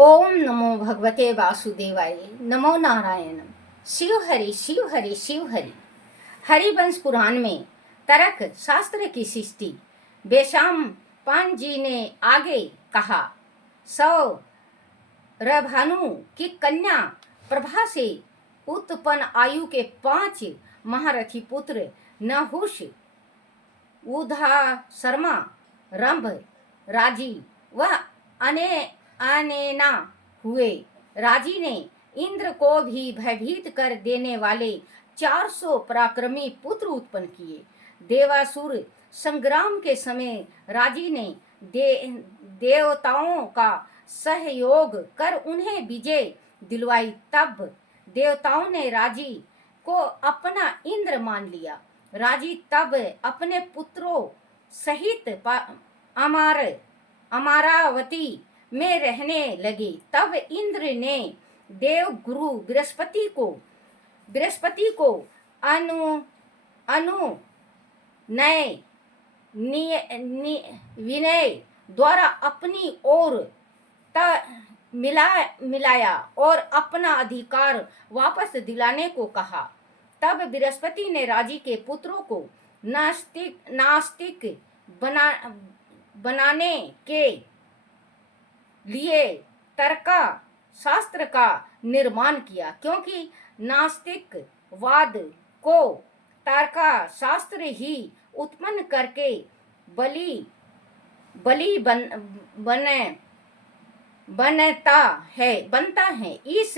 ओम नमो भगवते वासुदेवाय। नमो नारायण। शिव हरि शिव हरि शिव हरि। हरिवंश पुराण में तरक शास्त्र की सृष्टि बेशाम पान जी ने आगे कहा। सौरभानु की कन्या प्रभा से उत्पन्न आयु के 5 महारथी पुत्र नहुष, उधा, शर्मा, रंभ, राजी व अनेना हुए। राजी ने इंद्र को भी भयभीत कर देने वाले 400 पराक्रमी पुत्र उत्पन्न किए। देवासुर संग्राम के समय राजी ने देवताओं का सहयोग कर उन्हें विजय दिलवाई। तब देवताओं ने राजी को अपना इंद्र मान लिया। राजी तब अपने पुत्रों सहित अमरावती में रहने लगे। तब इंद्र ने देव गुरु बृहस्पति को अनुनय विनय द्वारा अपनी ओर मिलाया और अपना अधिकार वापस दिलाने को कहा। तब बृहस्पति ने राजी के पुत्रों को नास्तिक बनाने के लिए तर्का शास्त्र का निर्माण किया, क्योंकि नास्तिकवाद को तर्का शास्त्र ही उत्पन्न करके बलि बनता है। इस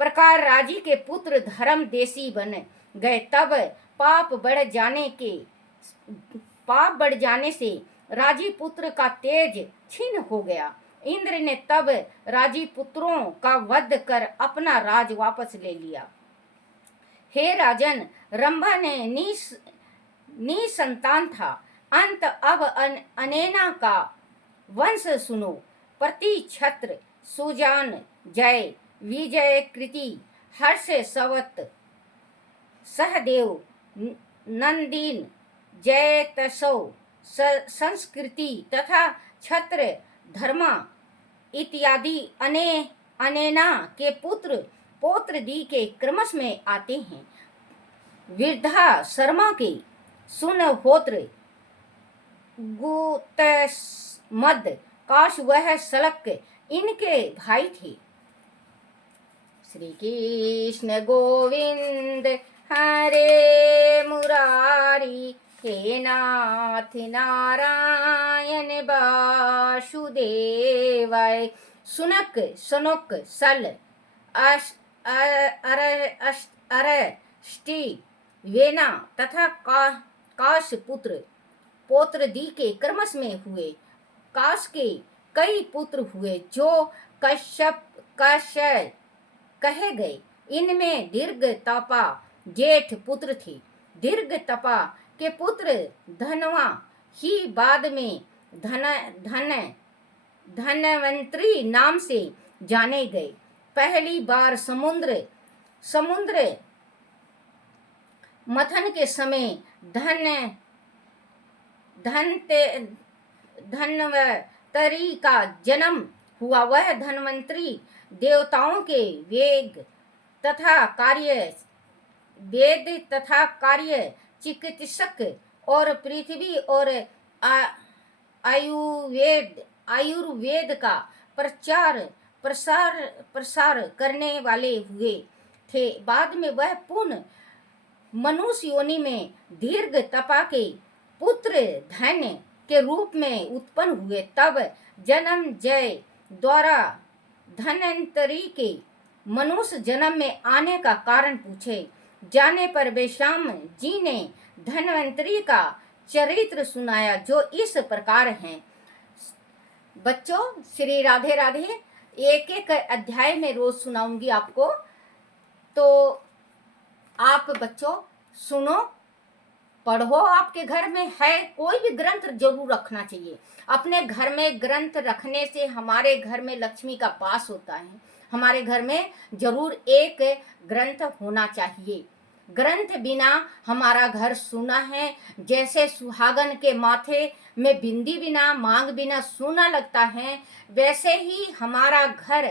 प्रकार राजी के पुत्र धर्म देशी बन गए। तब पाप बढ़ जाने से राजी पुत्र का तेज क्षीण हो गया। इंद्र ने तब राजी पुत्रों का वध कर अपना राज वापस ले लिया। हे राजन, रंभा ने निसंतान था। अंत अब अनेना का वंश सुनो। प्रति छत्र सुजान जय विजय कृति हर्ष सवत सहदेव नंदीन जय तसो संस्कृति तथा छत्र धर्मा इत्यादि अनेना के पुत्र पौत्र दी के क्रमश में आते हैं। वृद्धा शर्मा के सुनहोत्र गुतमद काश वह सलक इनके भाई थे। श्री कृष्ण गोविंद हरे मुरारी, हे नाथ नारायण वासुदेवाय। सुनक सनुक सल अरष्टि वेना तथा काश पुत्र पौत्र दी के क्रमश में हुए। काश के कई पुत्र हुए जो कश्यप कहे गए। इनमें दीर्घ तपा जेठ पुत्र थे। दीर्घ तपा के पुत्र धनवा ही बाद में धनवंतरी नाम से जाने गए। पहली बार समुद्र मथन के समय धनवंतरी का जन्म हुआ। वह धनवंतरी देवताओं के वेद तथा कार्य चिकित्सक और पृथ्वी और आयुर्वेद का प्रसार करने वाले हुए थे। बाद में वह पुनः मनुष्य योनि में दीर्घ तपा के पुत्र धन्य के रूप में उत्पन्न हुए। तब जन्मजय द्वारा धन्वंतरी के मनुष्य जन्म में आने का कारण पूछे जाने पर बेशाम जी ने धन्वंतरी का चरित्र सुनाया, जो इस प्रकार है। बच्चों, श्री राधे राधे। एक एक अध्याय में रोज सुनाऊंगी आपको, तो आप बच्चों सुनो, पढ़ो। आपके घर में है कोई भी ग्रंथ जरूर रखना चाहिए। अपने घर में ग्रंथ रखने से हमारे घर में लक्ष्मी का वास होता है। हमारे घर में जरूर एक ग्रंथ होना चाहिए। ग्रंथ बिना हमारा घर सूना है। जैसे सुहागन के माथे में बिंदी बिना, मांग बिना सूना लगता है, वैसे ही हमारा घर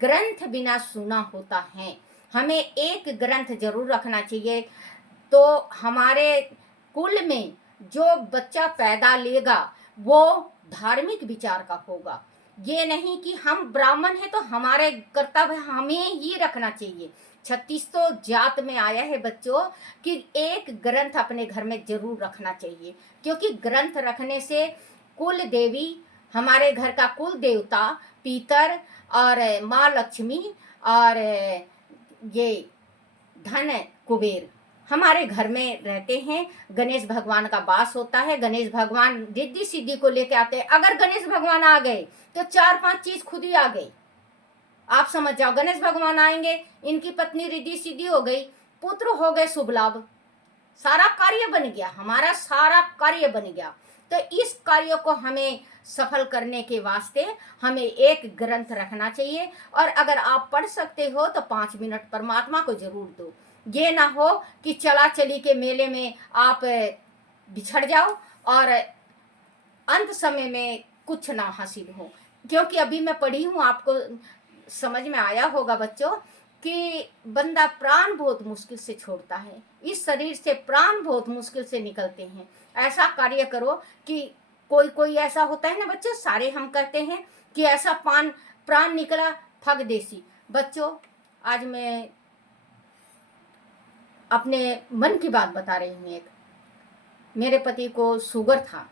ग्रंथ बिना सूना होता है। हमें एक ग्रंथ जरूर रखना चाहिए, तो हमारे कुल में जो बच्चा पैदा लेगा वो धार्मिक विचार का होगा। ये नहीं कि हम ब्राह्मण हैं तो हमारे कर्तव्य हमें ही रखना चाहिए। 36 जात में आया है बच्चों कि एक ग्रंथ अपने घर में जरूर रखना चाहिए, क्योंकि ग्रंथ रखने से कुल देवी, हमारे घर का कुल देवता पीतर और माँ लक्ष्मी और ये धन कुबेर हमारे घर में रहते हैं। गणेश भगवान का वास होता है। गणेश भगवान रिद्धि सिद्धि को लेके आते हैं। अगर गणेश भगवान आ गए तो 4-5 चीज खुद ही आ गई। आप समझ जाओ, गणेश भगवान आएंगे, इनकी पत्नी रिद्धि सिद्धि हो गई, पुत्र हो गए शुभ लाभ, सारा कार्य बन गया, हमारा सारा कार्य बन गया। तो इस कार्य को हमें सफल करने के वास्ते हमें एक ग्रंथ रखना चाहिए। और अगर आप पढ़ सकते हो तो 5 मिनट परमात्मा को जरूर दो। ये ना हो कि चला चली के मेले में आप बिछड़ जाओ और अंत समय में कुछ ना हासिल हो। क्योंकि अभी मैं पढ़ी हूँ, आपको समझ में आया होगा बच्चों कि बंदा प्राण बहुत मुश्किल से छोड़ता है, इस शरीर से प्राण बहुत मुश्किल से निकलते हैं। ऐसा कार्य करो कि कोई ऐसा होता है ना बच्चों, सारे हम कहते हैं कि ऐसा प्राण निकला फग देसी। बच्चों आज मैं अपने मन की बात बता रही हूँ। एक मेरे पति को शुगर था,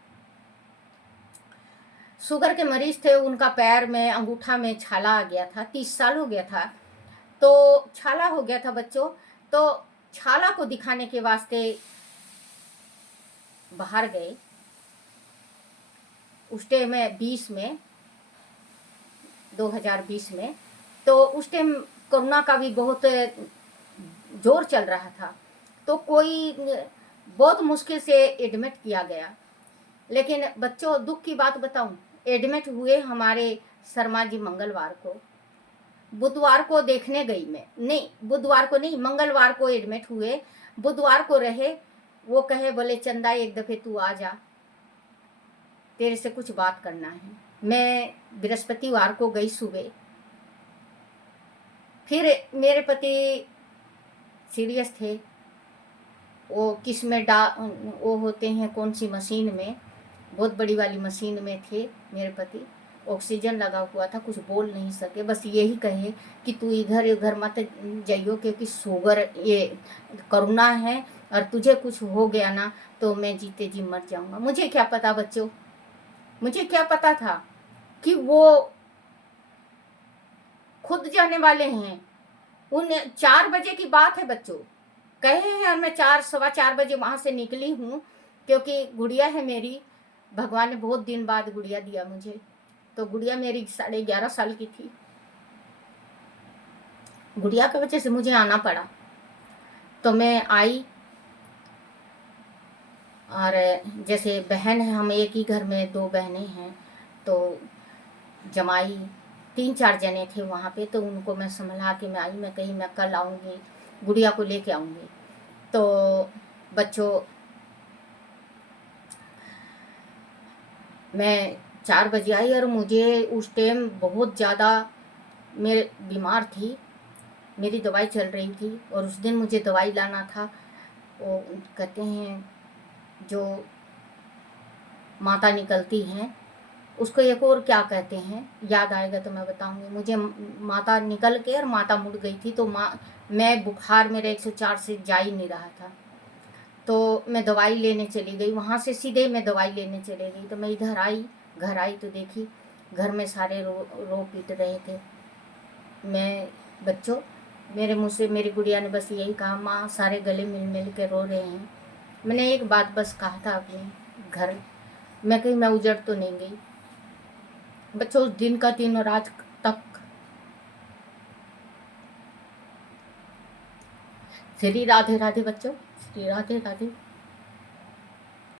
शुगर के मरीज थे। उनका पैर में अंगूठा में छाला आ गया था, 30 साल हो गया था। तो छाला हो गया था बच्चों, तो छाला को दिखाने के वास्ते बाहर गए उस टाइम में 2020 में। तो उस टाइम कोरोना का भी बहुत जोर चल रहा था, तो कोई बहुत मुश्किल से एडमिट किया गया। लेकिन बच्चों दुख की बात बताऊं, एडमिट हुए हमारे शर्मा जी मंगलवार को। बुधवार को देखने गई मैं, नहीं बुधवार को नहीं, मंगलवार को एडमिट हुए। बुधवार को रहे, वो कहे बोले चंदा एक दफे तू आ जा, तेरे से कुछ बात करना है। मैं बृहस्पतिवार को गई सुबह। फिर मेरे पति सीरियस थे, वो किस में वो होते हैं कौन सी मशीन में, बहुत बड़ी वाली मशीन में थे मेरे पति। ऑक्सीजन लगा हुआ था, कुछ बोल नहीं सके, बस यही कहे कि तू इधर उधर मत जाइयो, क्योंकि शुगर ये कोरोना है और तुझे कुछ हो गया ना तो मैं जीते जी मर जाऊंगा। मुझे क्या पता बच्चों, मुझे क्या पता था कि वो खुद जाने वाले हैं। उन 4 बजे की बात है बच्चों, कहे हैं, और मैं 4-4:15 बजे वहां से निकली हूँ, क्योंकि गुड़िया है मेरी। भगवान ने बहुत दिन बाद गुड़िया दिया मुझे, तो गुड़िया मेरी 11.5 साल की थी। गुड़िया की वजह से मुझे आना पड़ा। तो मैं आई, और जैसे बहन है, हम एक ही घर में 2 बहनें हैं, तो जमाई 3-4 जने थे वहाँ पे। तो उनको मैं संभला के मैं आई, मैं कही मैं कल आऊँगी, गुड़िया को लेके आऊँगी। तो बच्चों मैं 4 बजे आई, और मुझे उस टाइम बहुत ज़्यादा मेरे बीमार थी, मेरी दवाई चल रही थी, और उस दिन मुझे दवाई लाना था। वो कहते हैं जो माता निकलती हैं उसको एक और क्या कहते हैं, याद आएगा तो मैं बताऊंगी। मुझे माता निकल के और माता मुड़ गई थी, तो मैं बुखार मेरे 104 से जा ही नहीं रहा था। तो मैं दवाई लेने चली गई, वहाँ से सीधे मैं दवाई लेने चली गई। तो मैं इधर आई, घर आई तो देखी घर में सारे रो पीट रहे थे। मैं बच्चों मेरे मुँह से मेरी गुड़िया ने बस यही कहा, माँ सारे गले मिल मिल के रो रहे हैं। मैंने एक बात बस कहा था अपने घर, मैं कहीं मैं उजड़ तो नहीं गई। बच्चों उस दिन का दिन और आज तक श्री राधे राधे बच्चों, श्री राधे राधे।